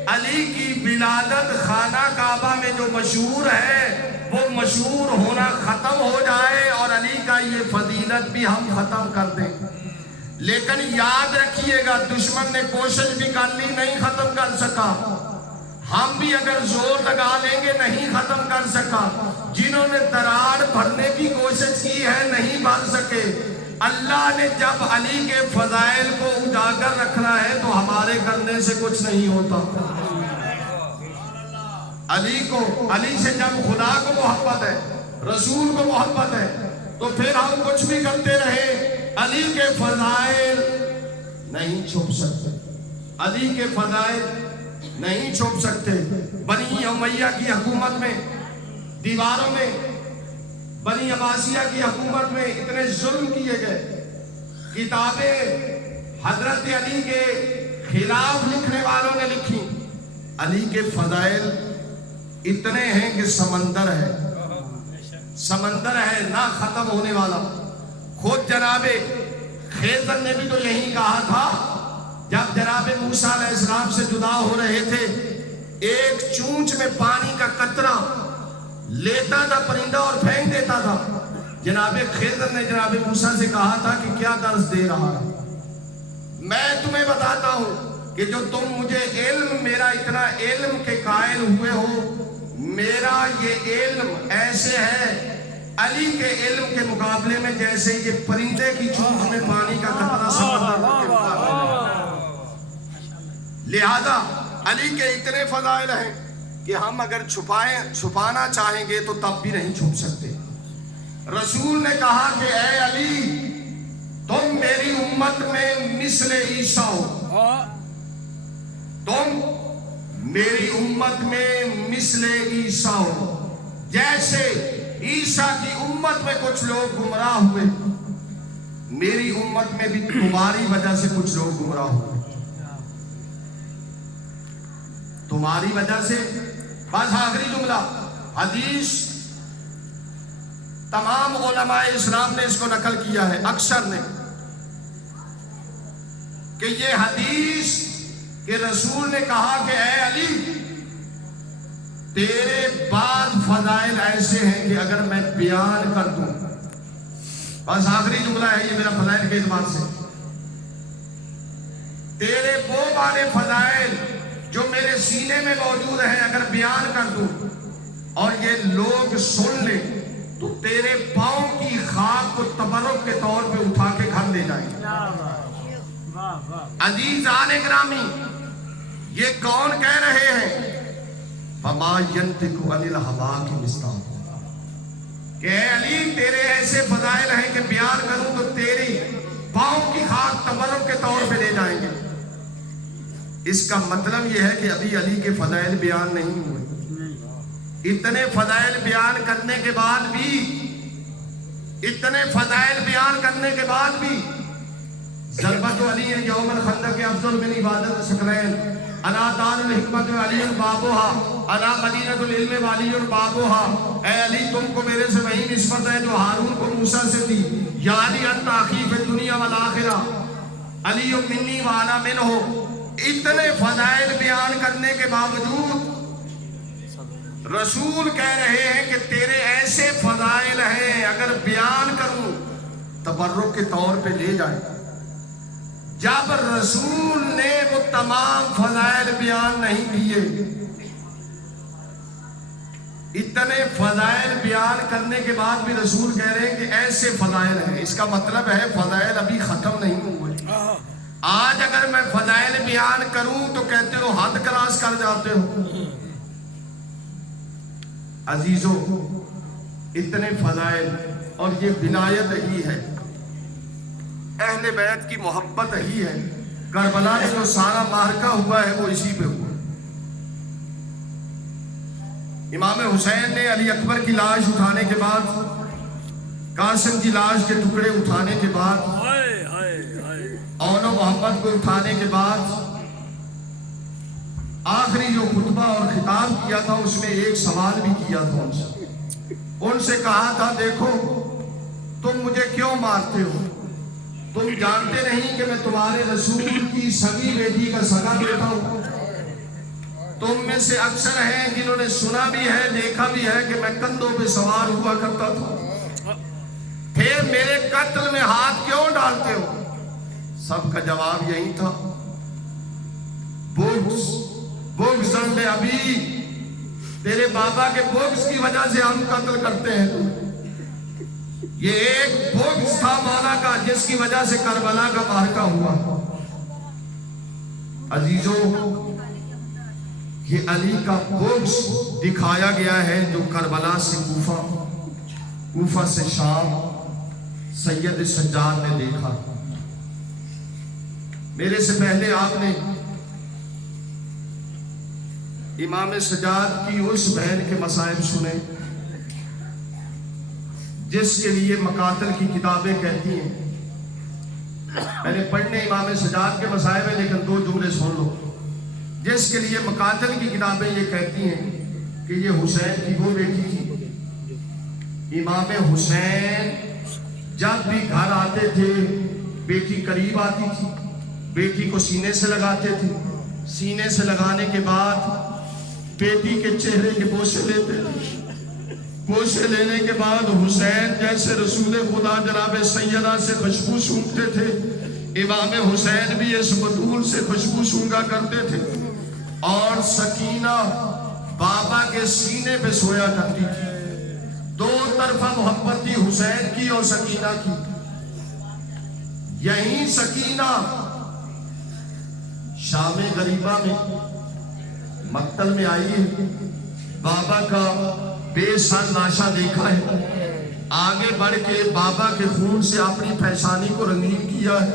علی کی ولادت خانہ کعبہ میں جو مشہور ہے وہ مشہور ہونا ختم ہو جائے اور علی کا یہ فضیلت بھی ہم ختم کر دیں. لیکن یاد رکھیے گا دشمن نے کوشش بھی کر لی, نہیں ختم کر سکا. ہم بھی اگر زور لگا لیں گے نہیں ختم کر سکا. جنہوں نے دراڑ بھرنے کی کوشش کی ہے نہیں بھر سکے. اللہ نے جب علی کے فضائل کو اجاگر رکھنا ہے تو ہمارے کرنے سے کچھ نہیں ہوتا. علی سے جب خدا کو محبت ہے, رسول کو محبت ہے, تو پھر ہم کچھ بھی کرتے رہے علی کے فضائل نہیں چھپ سکتے. علی کے فضائل نہیں چھپ سکتے. بنی امیہ کی حکومت میں دیواروں میں, بنی عباسیہ کی حکومت میں اتنے ظلم کیے گئے. کتابیں حضرت علی کے خلاف لکھنے والوں نے لکھی. علی کے فضائل اتنے ہیں کہ سمندر ہے, سمندر ہے نہ ختم ہونے والا. خود جناب خضر نے بھی تو یہی کہا تھا جب جناب موسیٰ علیہ السلام سے جدا ہو رہے تھے, ایک چونچ میں پانی کا قطرہ لیتا تھا پرندہ اور پھینک دیتا تھا. جناب خضر نے جناب موسیٰ سے کہا تھا کہ کیا درس دے رہا ہے, میں تمہیں بتاتا ہوں کہ جو تم مجھے علم, میرا اتنا علم کے قائل ہوئے ہو, میرا یہ علم ایسے ہے علی کے علم کے مقابلے میں جیسے یہ پرندے کی چونچ میں پانی کا قطرہ سمندر کے مقابلے میں. لہذا علی کے اتنے فضائل ہیں کہ ہم اگر چھپانا چاہیں گے تو تب بھی نہیں چھپ سکتے. رسول نے کہا کہ اے علی تم میری امت میں مثل عیسیٰ ہو, تم میری امت میں مثل عیسیٰ ہو. جیسے عیسیٰ کی امت میں کچھ لوگ گمراہ ہوئے, میری امت میں بھی تمہاری وجہ سے کچھ لوگ گمراہ ہوئے. تمہاری وجہ سے. بس آخری جملہ, حدیث تمام علماء اسلام نے اس کو نقل کیا ہے, اکثر نے, کہ یہ حدیث کہ رسول نے کہا کہ اے علی تیرے بعد فضائل ایسے ہیں کہ اگر میں بیان کر دوں, بس آخری جملہ ہے یہ میرا فضائل کے اعتبار سے, تیرے وہ والے فضائل جو میرے سینے میں موجود ہیں اگر بیان کر دوں اور یہ لوگ سن لیں تو تیرے پاؤں کی خاک کو تبرک کے طور پہ اٹھا کے گھر لے جائیں. عزیزان گرامی, یہ کون کہہ رہے ہیں؟ فما ينطق عن الهوى کی مصداق, کہ اے علی تیرے ایسے فضائل ہیں کہ بیان کروں تو تیری پاؤں کی خاک تبرک کے طور پہ لے جائیں گے. اس کا مطلب یہ ہے کہ ابھی علی کے فضائل بیان نہیں ہوئے. اتنے فضائل بیان کرنے کے بعد بھی, اتنے فضائل بیان کرنے کے بعد بھی ضربت علی یوم الخندق افضل من عبادت ثقلین, انا دار الحکمت علی بابوہا, انا مدینۃ العلم والی بابوہا. اے علی تم کو میرے سے وہی نسبت ہے جو ہارون کو موسیٰ سے تھی. یا علی انت اخی فی الدنیا والآخرہ, علی منی وانا منہ. اتنے فضائل بیان کرنے کے باوجود رسول کہہ رہے ہیں کہ تیرے ایسے فضائل ہیں اگر بیان کروں تبرک کے طور پہ لے جائیں. جب رسول نے وہ تمام فضائل بیان نہیں کیے, اتنے فضائل بیان کرنے کے بعد بھی رسول کہہ رہے ہیں کہ ایسے فضائل ہیں, اس کا مطلب ہے فضائل ابھی ختم نہیں ہوئے. آج اگر میں فضائل بیان کروں تو کہتے ہو حد کراس کر جاتے ہو. عزیزو, اتنے فضائل, اور یہ ولایت ہی ہے, اہل بیت کی محبت ہی ہے. کربلا میں جو سارا معرکہ ہوا ہے وہ اسی پہ ہوا. امام حسین نے علی اکبر کی لاش اٹھانے کے بعد, قاسم کی لاش کے ٹکڑے اٹھانے کے بعد, اون و محمد کو اٹھانے کے بعد آخری جو خطبہ اور خطاب کیا تھا اس میں ایک سوال بھی کیا تھا ان سے کہا تھا دیکھو تم مجھے کیوں مارتے ہو, تم جانتے نہیں کہ میں تمہارے رسول کی سگی بیٹی کا سگا بیٹا ہوں؟ تم میں سے اکثر ہیں جنہوں نے سنا بھی ہے دیکھا بھی ہے کہ میں کندھوں پہ سوار ہوا کرتا تھا، پھر میرے قتل میں ہاتھ کیوں ڈالتے ہو؟ سب کا جواب یہی تھا، بغض ابھی، تیرے بابا کے بغض کی وجہ سے ہم قتل کرتے ہیں۔ یہ ایک بغض تھا مولا کا جس کی وجہ سے کربلا کا معرکہ ہوا۔ عزیزوں، یہ علی کا بغض دکھایا گیا ہے جو کربلا سے کوفہ سے شام سید سجاد نے دیکھا۔ میرے سے پہلے آپ نے امام سجاد کی اس بہن کے مصائب سنے جس کے لیے مقاتل کی کتابیں کہتی ہیں، میں نے پڑھنے امام سجاد کے مصائب ہیں لیکن 2 جملے سن لو، جس کے لیے مقاتل کی کتابیں یہ کہتی ہیں کہ یہ حسین کی وہ بیٹی تھی۔ امام حسین جب بھی گھر آتے تھے بیٹی قریب آتی تھی، بیٹی کو سینے سے لگاتے تھے، سینے سے لگانے کے بعد بیٹی کے چہرے کے بوسے لیتے تھے، بوسے لینے کے بعد حسین جیسے رسول خدا جناب سیدہ سے خوشبو سونگتے تھے، امام حسین بھی اس بطول سے خوشبو سونگا کرتے تھے، اور سکینہ بابا کے سینے پہ سویا کرتی تھی۔ 2 طرفہ محبت تھی حسین کی اور سکینہ کی۔ یہی سکینہ شام غریبہ میں مقتل میں آئی ہے، بابا کا بے سر لاشا دیکھا ہے، آگے بڑھ کے بابا کے خون سے اپنی پیشانی کو رنگین کیا ہے،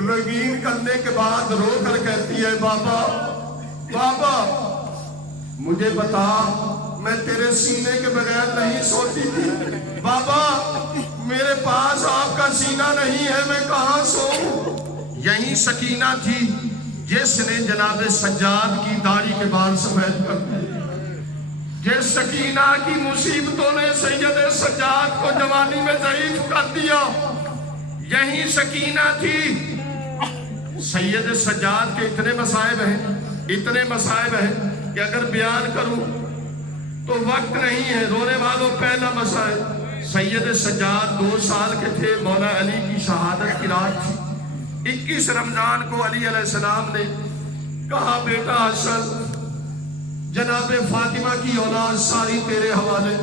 رنگین کرنے کے بعد رو کر کہتی ہے، بابا بابا مجھے بتا، میں تیرے سینے کے بغیر نہیں سوتی تھی، بابا میرے پاس آپ کا سینہ نہیں ہے، میں کہاں سوؤں؟ یہی سکینہ تھی جس نے جناب سجاد کی داڑھی کے بال سفید کر دی، جس سکینہ کی مصیبتوں نے سید سجاد کو جوانی میں ضعیف کر دیا، یہی سکینہ تھی۔ سید سجاد کے اتنے مصائب ہیں کہ اگر بیان کروں تو وقت نہیں ہے۔ رونے والوں، پہلا مصائب، سید سجاد 2 سال کے تھے، مولا علی کی شہادت کی رات تھی۔ 21 رمضان کو علی علیہ السلام نے کہا، بیٹا حسن، جناب فاطمہ کی اولاد ساری تیرے حوالے۔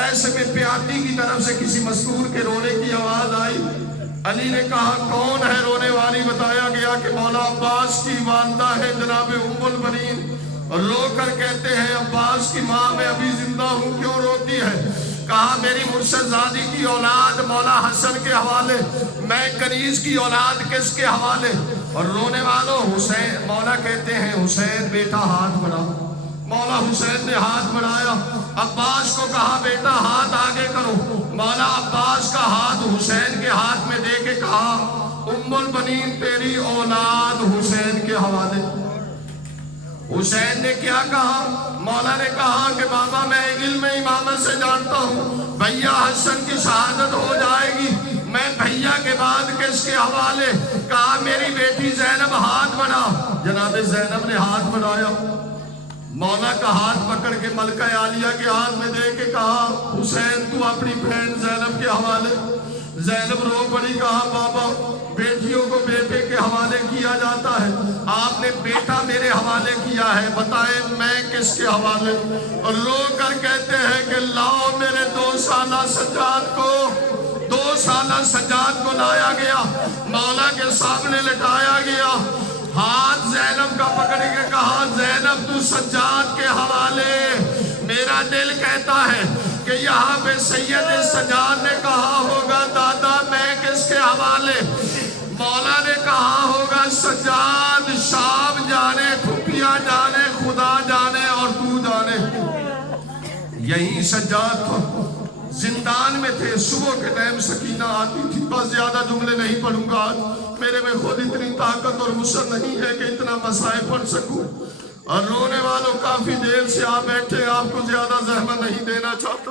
ایسے میں پیاتی کی طرف سے کسی مستور کے رونے کی آواز آئی۔ علی نے کہا، کون ہے رونے والی؟ بتایا گیا کہ مولا عباس کی والدہ ہے جناب ام البنین، اور رو کر کہتے ہیں، عباس کی ماں میں ابھی زندہ ہوں، کیوں روتی ہے؟ کہا، میری مرشد زادی کی اولاد مولا حسن کے حوالے، میں کنیز کی اولاد کس کے حوالے؟ اور رونے والوں، حسین، مولا کہتے ہیں، حسین بیٹا ہاتھ بڑھاؤ۔ مولا حسین نے ہاتھ بڑھایا، عباس کو کہا، بیٹا ہاتھ آگے کرو۔ مولا عباس کا ہاتھ حسین کے ہاتھ میں دے کے کہا، ام البنین تیری اولاد حسین کے حوالے۔ حسین نے کیا کہا؟ مولا نے کہا کہ بابا میں علم امامت سے جانتا ہوں، بھیا حسن کی شہادت ہو جائے گی، میں بھیا کے بعد کس کے حوالے؟ کہا، میری بیٹی زینب ہاتھ بڑھا۔ جناب زینب نے ہاتھ بڑھایا، مولا کا ہاتھ پکڑ کے ملکہ عالیہ کے ہاتھ میں دے کے کہا، حسین تو اپنی بہن زینب کے حوالے۔ زینب رو پڑی، کہا، بابا بیٹیوں کو بیٹے کے حوالے کیا جاتا ہے، آپ نے بیٹا میرے حوالے کیا ہے، بتائیں میں کس کے حوالے؟ اور رو کر کہتے ہیں کہ لاؤ میرے 2 سالہ سجاد کو۔ 2 سالہ سجاد کو لایا گیا، مولا کے سامنے لٹایا گیا، ہاتھ زینب کا پکڑ کے کہا، زینب تو سجاد کے حوالے۔ میرا دل کہتا ہے کہ یہاں پہ سید سجاد نے کہا ہوگا، دادا میں کس کے حوالے؟ مولا نے کہا ہوگا، سجاد شام جانے، پھپھیاں جانے، خدا جانے اور تو جانے۔ یہی سجاد تھا، زندان میں تھے، صبح کے ٹائم سکینہ آتی تھی۔ بس زیادہ جملے نہیں پڑھوں گا، میرے میں خود اتنی طاقت اور وسعت نہیں ہے کہ اتنا مسائل پڑھ سکوں۔ اور رونے والوں، کافی دیر سے آپ بیٹھے، آپ کو زیادہ زحمت نہیں دینا چاہتا،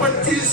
25